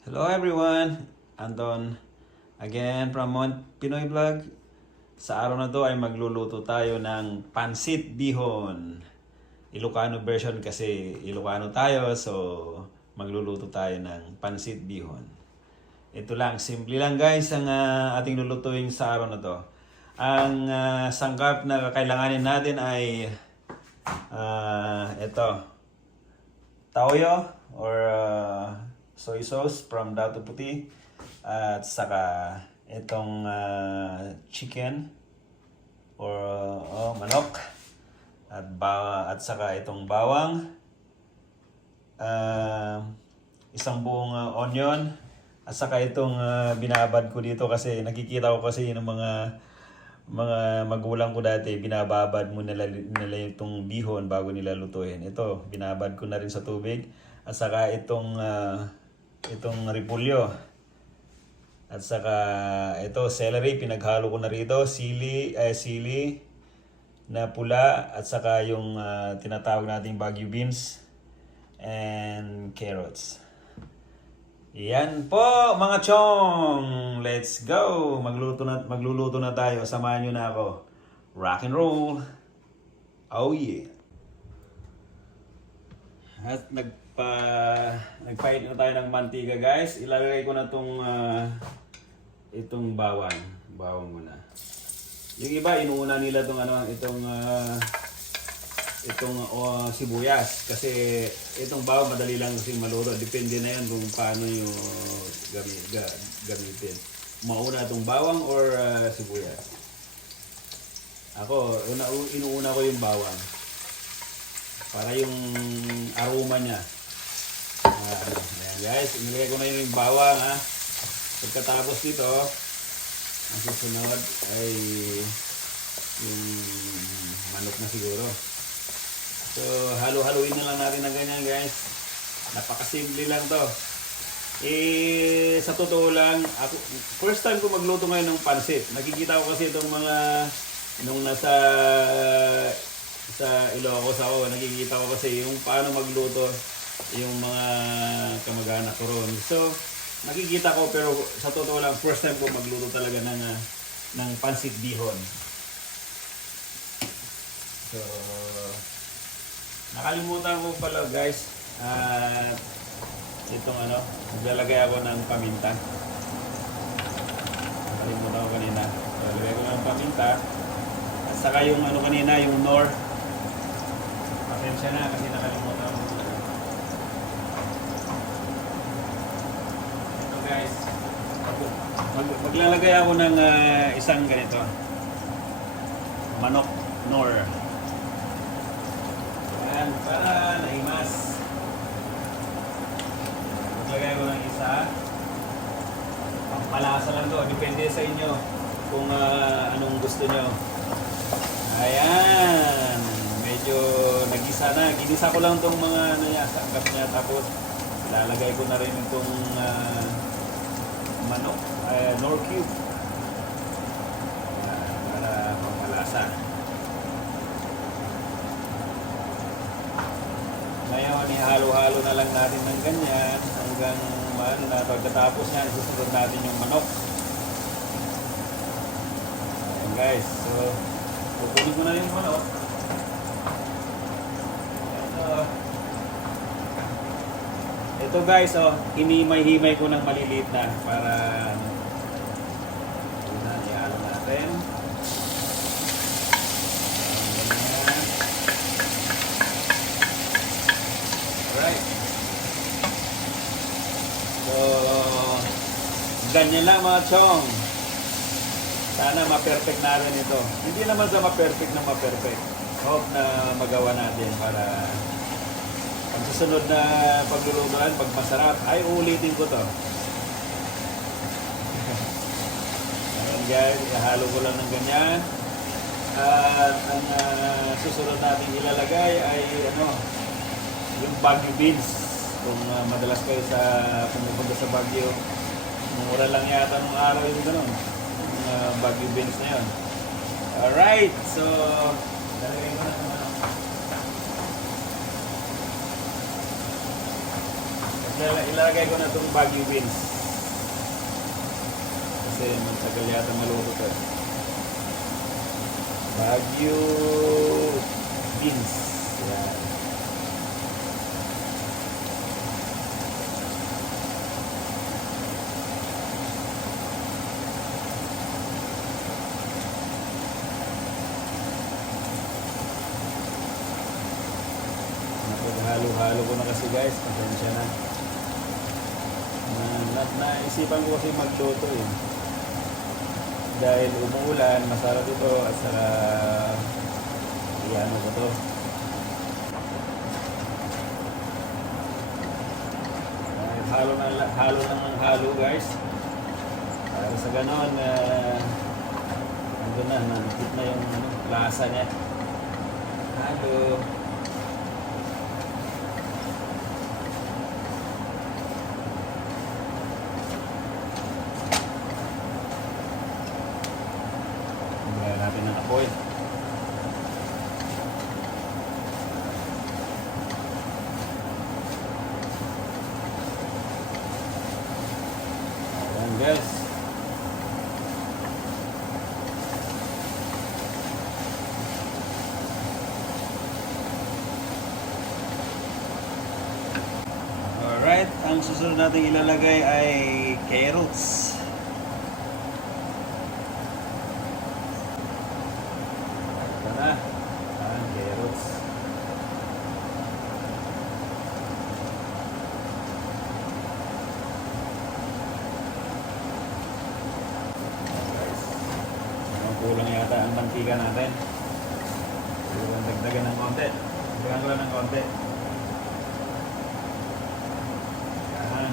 Hello everyone! Anton again from Mount Pinoy Vlog. Sa araw na to ay magluluto tayo ng pansit bihon. Ilocano version kasi Ilocano tayo so magluluto tayo ng pansit bihon. Ito lang, simple lang guys ang ah, ating lulutuin sa araw na to. Ang ah, sangkap na kakailanganin natin ay ah, ito, taoyo or uh, soy sauce from Dato Puti at saka itong uh, chicken or uh, oh, manok at ba at saka itong bawang uh, isang buong uh, onion at saka itong uh, binabad ko dito kasi nakikita ko kasi ng mga mga magulang ko dati, binababad mo nila, nila itong bihon bago nila lutuin. Ito, binabad ko na rin sa tubig. At saka itong, ah, itong repulyo. At saka ito, celery, pinaghalo ko na rito. Sili, eh, sili na pula. At saka yung ah, tinatawag nating Baguio beans. And carrots. Yan po mga chong! Let's go! Magluto na, magluluto na tayo. Samahan nyo na ako. Rock and roll! Oh yeah! At nagpa, nagpahit na tayo ng mantika guys. Ilalagay ko na itong itong bawang. Bawang muna. Yung iba, inuuna nila itong ano, itong ah, itong uh, sibuyas kasi itong bawang madali lang kasi maluto depende na yan kung paano yung gami, ga, gamitin mauna itong bawang or uh, sibuyas ako una, inuuna ko yung bawang para yung aroma niya uh, ayan guys inilagay ko na yung bawang ha pagkatapos nito ang susunod ay yung manok na siguro So, halo-haluin na lang natin ng ganyan guys. Napakasimple lang to. Eh, sa totoo lang, ako, first time ko magluto ngayon ng pansit. Nakikita ko kasi itong mga, nung nasa, sa Ilocos ako, nakikita ko kasi yung paano magluto yung mga kamag-anak ko ron. So, nakikita ko pero sa totoo lang, first time ko magluto talaga ng, ah, ng pansit bihon. So, Nakalimutan ko pala guys. At itong ano, maglalagay ako ng paminta. Nakalimutan ko kanina. Lalagay ko ng paminta. At saka yung ano kanina, yung nor. Pasensya na kasi nakalimutan. Ito guys. Mag maglalagay ako ng ah, isang ganito. Manok nor. Ayan, para naimas. Maglagay ko ng isa. Pampalasa lang to. Depende sa inyo kung ah, anong gusto nyo. Ayan. Medyo nagisa na. Ginisa ko lang tong mga ano niya, sangkap niya. Tapos lalagay ko na rin itong ah, manok, uh, nor cube. Ayan, para pampalasa. Ngayon, ihalo-halo na lang natin ng ganyan hanggang ano na, pagkatapos niyan, susunod natin yung manok. Ayan guys, so pupunin ko na rin yung manok. Ito, ito guys, oh, hinimay-himay ko ng maliliit na para ano, una, ihalo natin. Alright. So, ganyan lang mga chong. Sana ma-perfect natin ito. Hindi naman sa ma-perfect na ma-perfect. Hope na magawa natin para pag susunod na paglulutuan, pag masarap, ay ulitin ko to. Ayan guys, ihalo ko lang ng ganyan. At ang ah, susunod natin ilalagay ay ano, yung Baguio beans. Kung uh, madalas kayo sa pumupunta sa Baguio, mura lang yata nung araw yung ganun. Yung uh, Baguio beans na yun. Alright, so lalagay ko na. Ilalagay ko na itong Baguio beans. Kasi matagal yata maluto to. Baguio beans. Yan. Halo-halo ko na kasi guys, pasensya na. Na, na, naisipan ko kasi magluto eh. Dahil umuulan, masarap ito at saka iano ko to. Dahil halo na halo ng halo guys. Para sa ganon, uh, ando na, nanikit na yung ano, lasa niya. Halo. Apoy. Ayan guys. Alright, ang susunod natin ilalagay ay carrots. Ito na. Ang carrots. Guys, ang kulang yata ang mantika natin. Kailangan dagdagan ng konti. Dagdagan ko lang ng konti. Yan.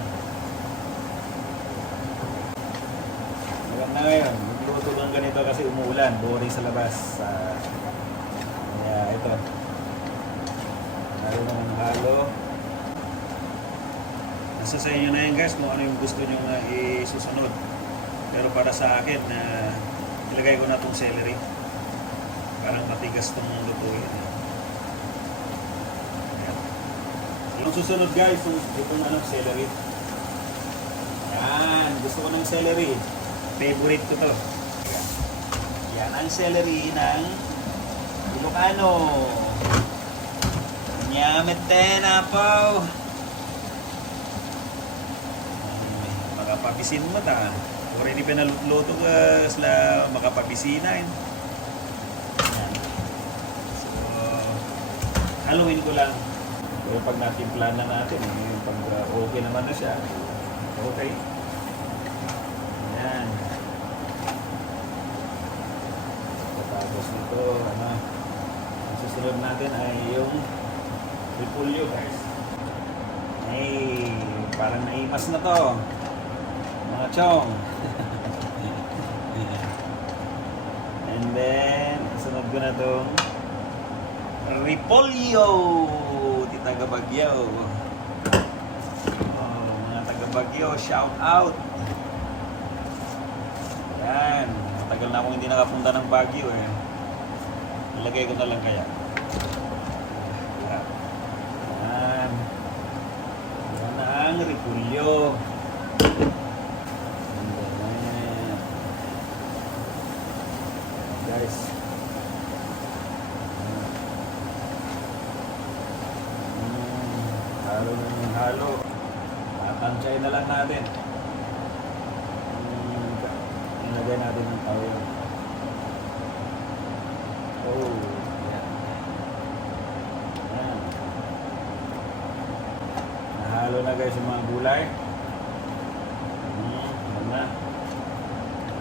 Maganda ngayon. Magluto ng ganito kasi umuulan. Boring sa labas. Ah, kaya ito. Halo naman halo. Nasa sa inyo na yan guys kung ano yung gusto nyo na isusunod. Pero para sa akin, na ilagay ko na itong celery. Parang matigas itong lutuin. Ayan. Yung susunod guys, yung itong ano, celery. Yan, gusto ko ng celery. Favorite ko to. Yan. Yan ang celery ng Ilocano. Nyameten po. Makapapisin mo ta. Uri ni pinalutluto ka sila makapapisina. Eh. So, haluin ko lang. Pero pag natimpla na natin, yung pag uh, okay naman na siya, okay. Yan. Tapos nito, ano, ang susunod natin ay yung repulyo guys. Ay, parang naimas na to. Mga chong. And then, sunod ko na tong repolyo. Di taga Bagyo. Oh, mga taga Bagyo, shout out. Yan. Matagal na akong hindi nakapunta ng Baguio eh. Ilagay ko na lang kaya. Yan. Yan. Yan na ang repulyo. And then, Guys. Mm, halo na yung halo. Tatansay na lang natin. Mm, Ilagay natin ng toyo. Oh, yan. Yan. Nahalo na guys yung mga gulay. Hmm, yan na.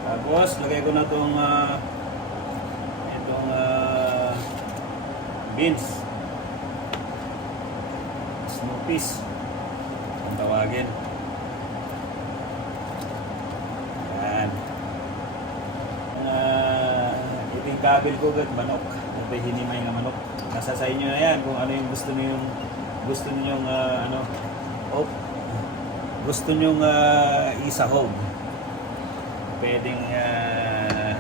Tapos, lagay ko na itong ah, itong ah, beans. Snoopis. Ang tawagin. Yan. Uh, iting kabil ko gud manok. Ito hinimay nga manok. Nasa sa inyo na yan kung ano yung gusto niyo yung gusto niyo ano oh, gusto niyo uh, isahog. Pwedeng uh,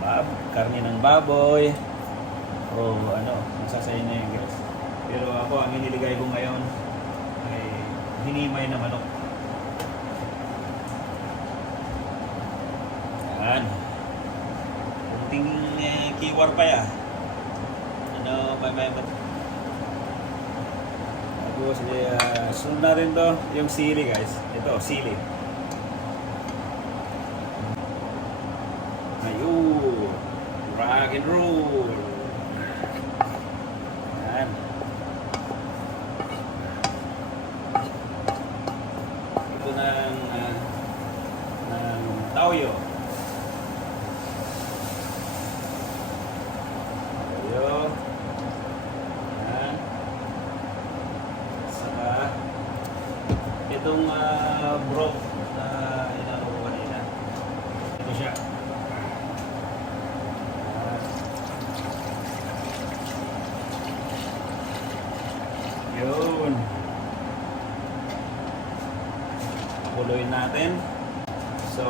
bab, karne ng baboy o ano, nasa sa inyo yung guys. Pero ako ang iniligay ko ngayon ay hinimay na manok. Yan. Kunting eh, kiwar pa ya. Ano, may may. Tapos, eh, sunod na rin to, yung sili guys. Ito, sili. Ayun. Rock and roll. Yan. Ito ng, ah, ng Taoyo. Taoyo. Yan. Saka, itong uh, broth na inano ko kanina. Ito siya. Yun. Pakuloyin natin. So,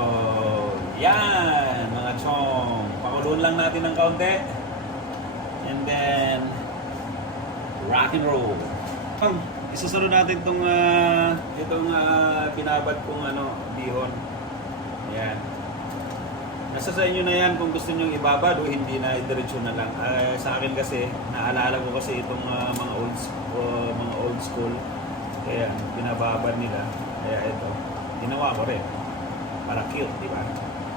yan mga chong. Pakuluin lang natin ng kaunti. And then, rock and roll. Pag isusunod natin itong, ah, itong ah, binabad kong ano, bihon. Yan. Nasa sa inyo na yan kung gusto nyo ibabad o hindi na diretso na lang. Ah, sa akin kasi, naalala ko kasi itong ah, mga old uh, mga old school. Kaya binababad nila. Kaya ito, ginawa ko rin. Para cute, di ba?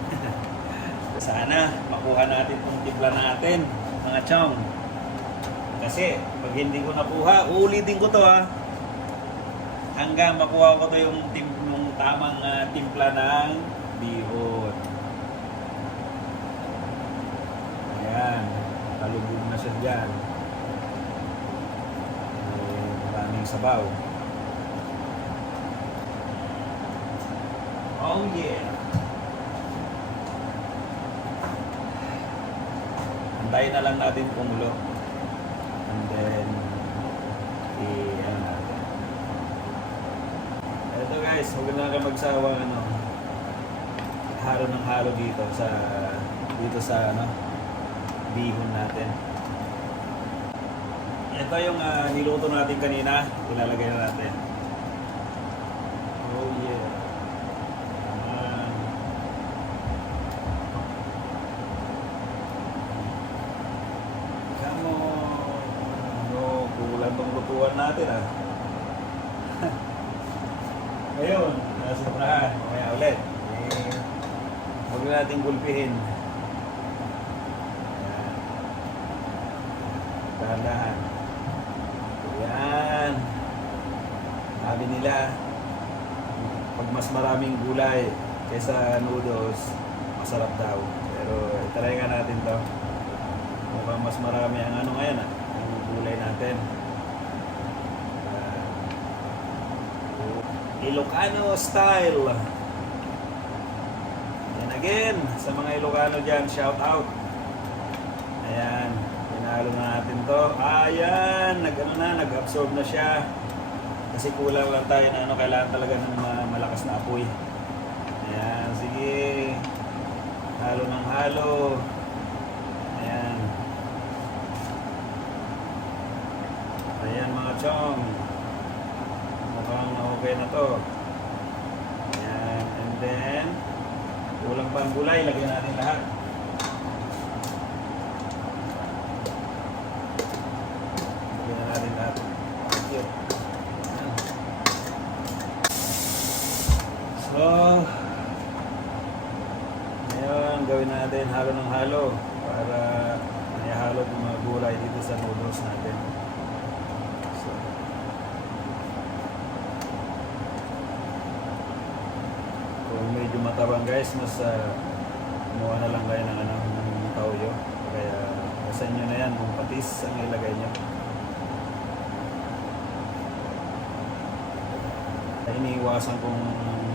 Sana makuha natin itong timpla natin, mga chong. Kasi pag hindi ko nakuha, uulitin ko to ha. Hanggang makuha ko to yung, tim yung tamang ah, timpla ng bihon. Ayan, kalubog na siya dyan. Eh, maraming sabaw. Oh yeah! Antayin na lang natin kumulo. And then, i-ano natin. Ito guys, huwag na kayo magsawa ano, halo ng halo dito sa dito sa ano, bihon natin. Ito yung ah, niluto natin kanina, ilalagay na natin. Oh yeah. Ayan. Come on. Ano, kulang tong lutuan natin ah. Ngayon, nasa unahan. Mamaya ulit. Eh, huwag na natin gulpihin. Dahan-dahan. Ayan. Sabi nila, pag mas maraming gulay kaysa noodles, masarap daw. Pero try nga natin to. Mukhang mas marami ang ano ngayon ah, ang gulay natin. Ilocano style. And again, sa mga Ilocano dyan, shout out. Ayan, pinalo na natin to. Ayan, nag ano na, nag-absorb na siya. Kasi kulang lang tayo na ano, kailangan talaga ng ma- malakas na apoy. Ayan, sige. Halo ng halo. Ayan. Ayan mga chong. Mukhang okay na to. Ayan. And then, kulang pa ang gulay. Lagyan natin lahat. Lagyan na natin lahat. Ayan. Gawin natin halo ng halo para maihalo yung mga gulay dito sa noodles natin. So, matabang guys, mas uh, kumuha na lang kayo ng, ano, ng tauyo. Kaya sa inyo na yan kung patis ang ilagay nyo. Iniiwasan kong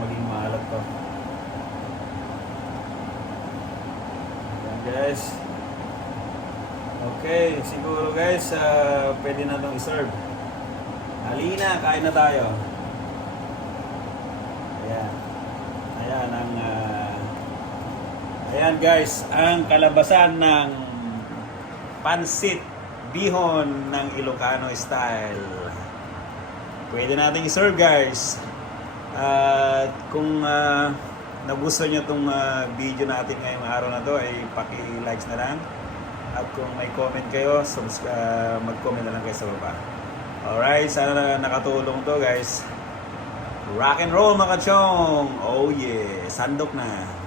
maging maalat to. Ayan guys. Okay, siguro guys, ah, pwede na itong iserve. Halina, kain na tayo. Ayan. Ang ah, Ayan guys, ang kalabasan ng pansit bihon ng Ilocano style. pwede nating i-serve guys. At kung ah, nagustuhan nyo itong ah, video natin ngayong araw na to ay paki-likes na lang. At kung may comment kayo, ah, mag-comment na lang kayo sa baba. Alright, sana na nakatulong to guys. Rock and roll mga chong! Oh yeah, sandok na.